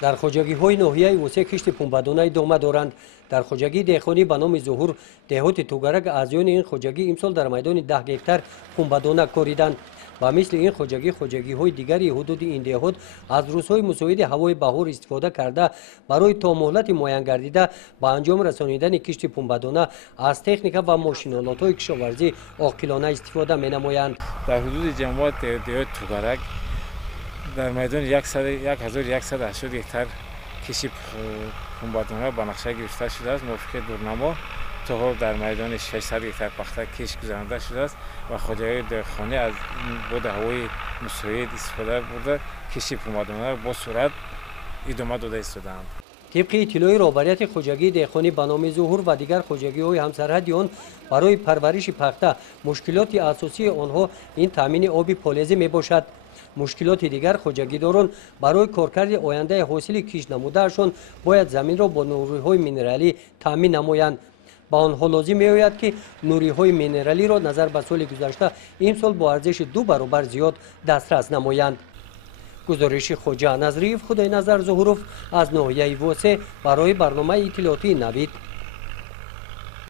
در خوجگی‌های ناحیه وسه کشت پنبه‌دانه ادامه دارند. در خوجگی دهخانی به نام ظهور دهات توگرک اعضایان این خوجگی امسال در میدان 10 هکتار پنبه‌دانه کاریدند و مثل این خوجگی‌های دیگری حدود این دهات از روزهای مساعد هوای بهار استفاده کرده برای تا مهلت معین گردیده به انجام رسانیدن کشت پنبه‌دانه از تکنیک و ماشین‌آلات‌های کشاورزی عاقلانه استفاده می‌نمایند. در حدود جمعیت دهات توگرک در میدان 1180 هکتار کشت پنبه‌دانه به نقشه گرفته شده است. موافق دورنما تا حال در میدان 600 هکتار پخته کش گذرانده شده است و خوجگی دهخانی از بود هوای مساعد استفاده برده کشت پنبه‌دانه با سرعت ادامه داده ایستاده‌اند. طبق اطلاع رهبریت خوجگی دهخانی به نام ظهور و دیگر خوجگی‌های همسرحدی آن برای پرورش پخته مشکلات اساسی آنها این تامین آب پالیزی میباشد. مشکلات دیگر خوجگیداران برای کارکرد آینده حاصل کشت نمودهشان باید زمین را با نوری‌های مینرالی تامین نمایند. با آنها لازم می‌آید که نوری‌های مینرالی را نظر به سال گذشته امسال با ارزش 2 برابر زیاد دسترس نمایند. گزارش خوجا نظریف خدای نظر ظهوروف از ناحیه واسه برای برنامه اطلاعاتی نوید.